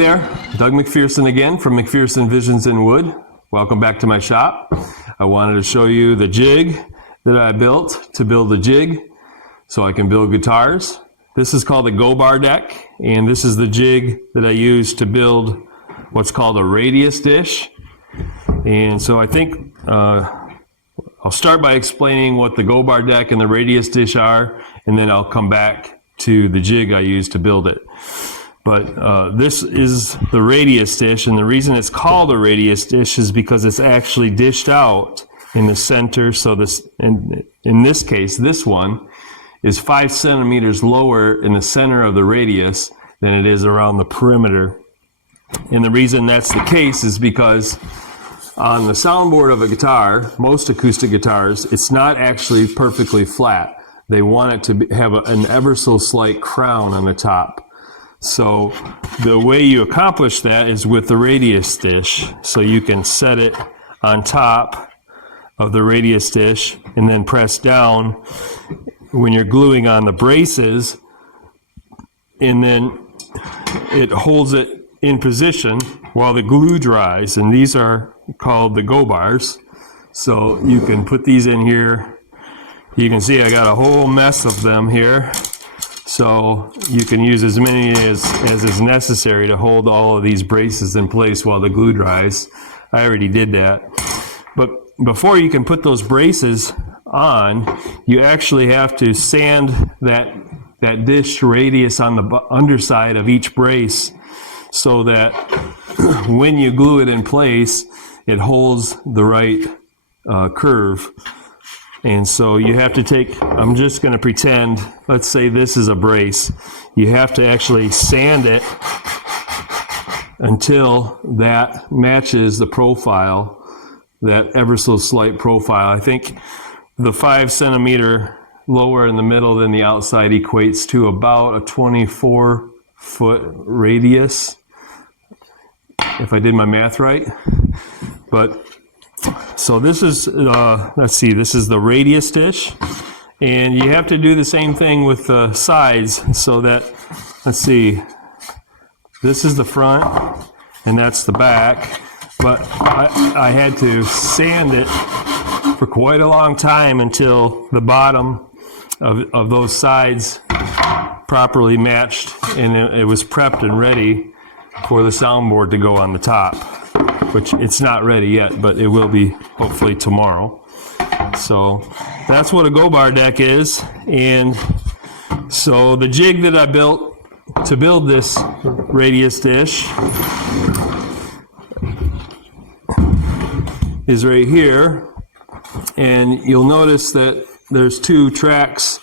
there, Doug McPherson again from McPherson Visions in Wood. Welcome back to my shop. I wanted to show you the jig that I built to build a jig so I can build guitars. This is called a Go Bar deck, and this is the jig that I use to build what's called a radius dish. And so I think I'll start by explaining what the Go Bar deck and the radius dish are, and then I'll come back to the jig I use to build it. But this is the radius dish, and the reason it's called a radius dish is because it's actually dished out in the center. So this, in this case, this one is 5 centimeters lower in the center of the radius than it is around the perimeter. And the reason that's the case is because on the soundboard of a guitar, most acoustic guitars, it's not actually perfectly flat. They want it to have an ever so slight crown on the top. So the way you accomplish that is with the radius dish. So you can set it on top of the radius dish and then press down when you're gluing on the braces, and then it holds it in position while the glue dries, and these are called the Go Bars. So you can put these in here. You can see I got a whole mess of them here. So you can use as many as is necessary to hold all of these braces in place while the glue dries. I already did that. But before you can put those braces on, you actually have to sand that dish radius on the underside of each brace so that when you glue it in place, it holds the right curve. And so you have to take, I'm just going to pretend, let's say this is a brace. You have to actually sand it until that matches the profile, that ever so slight profile. I think the 5 centimeter lower in the middle than the outside equates to about a 24-foot radius, if I did my math right. But so this is, let's see, this is the radius dish, and you have to do the same thing with the sides so that, let's see, this is the front and that's the back, but I had to sand it for quite a long time until the bottom of those sides properly matched, and it was prepped and ready for the soundboard to go on the top, which it's not ready yet, but it will be hopefully tomorrow. So that's what a Go Bar deck is. And so the jig that I built to build this radius dish is right here. And you'll notice that there's 2 tracks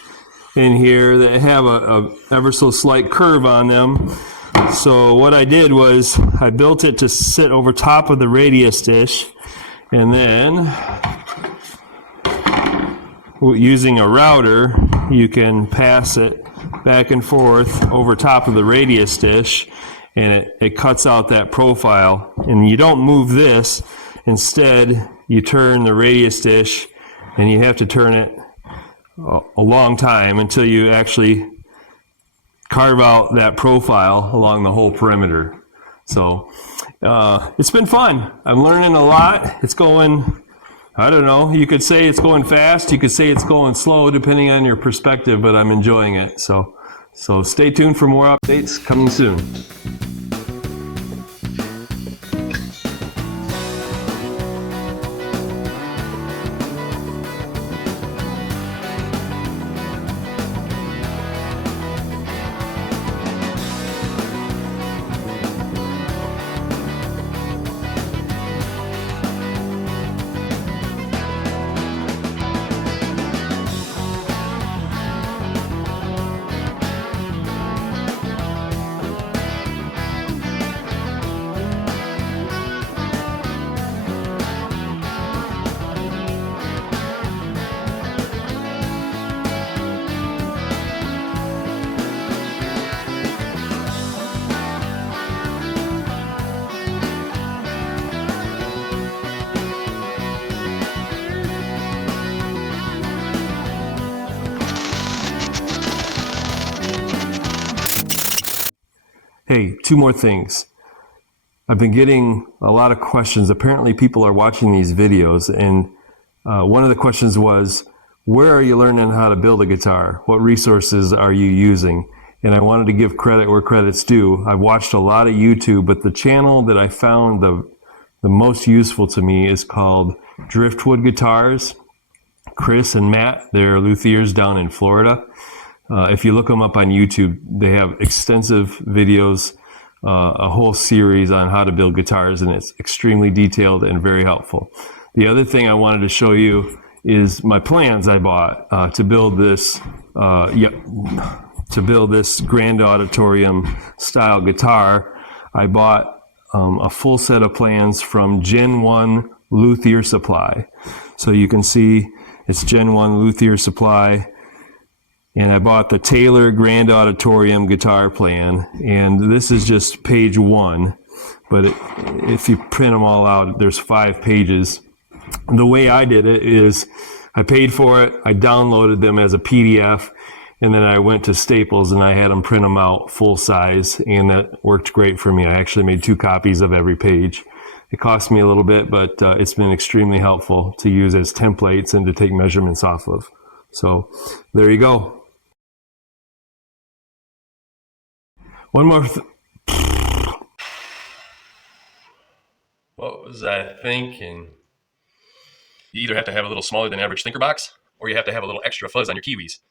in here that have a ever so slight curve on them. So what I did was I built it to sit over top of the radius dish, and then using a router you can pass it back and forth over top of the radius dish, and it cuts out that profile. And you don't move this. Instead you turn the radius dish, and you have to turn it a long time until you actually carve out that profile along the whole perimeter. So it's been fun. I'm learning a lot. It's going, I don't know, you could say it's going fast, you could say it's going slow, depending on your perspective, but I'm enjoying it. So stay tuned for more updates coming soon. Hey, 2 more things. I've been getting a lot of questions. Apparently people are watching these videos, and one of the questions was, where are you learning how to build a guitar? What resources are you using? And I wanted to give credit where credit's due. I've watched a lot of YouTube, but the channel that I found the most useful to me is called Driftwood Guitars. Chris and Matt, they're luthiers down in Florida. If you look them up on YouTube, they have extensive videos, a whole series on how to build guitars, and it's extremely detailed and very helpful. The other thing I wanted to show you is my plans I bought to build this grand auditorium style guitar. I bought a full set of plans from Gen 1 Luthier Supply. So you can see it's Gen 1 Luthier Supply. And I bought the Taylor Grand Auditorium guitar plan. And this is just page 1. But if you print them all out, there's 5 pages. The way I did it is I paid for it, I downloaded them as a PDF, and then I went to Staples and I had them print them out full size, and that worked great for me. I actually made 2 copies of every page. It cost me a little bit, but it's been extremely helpful to use as templates and to take measurements off of. So there you go. One more what was I thinking? You either have to have a little smaller than average thinker box, or you have to have a little extra fuzz on your Kiwis.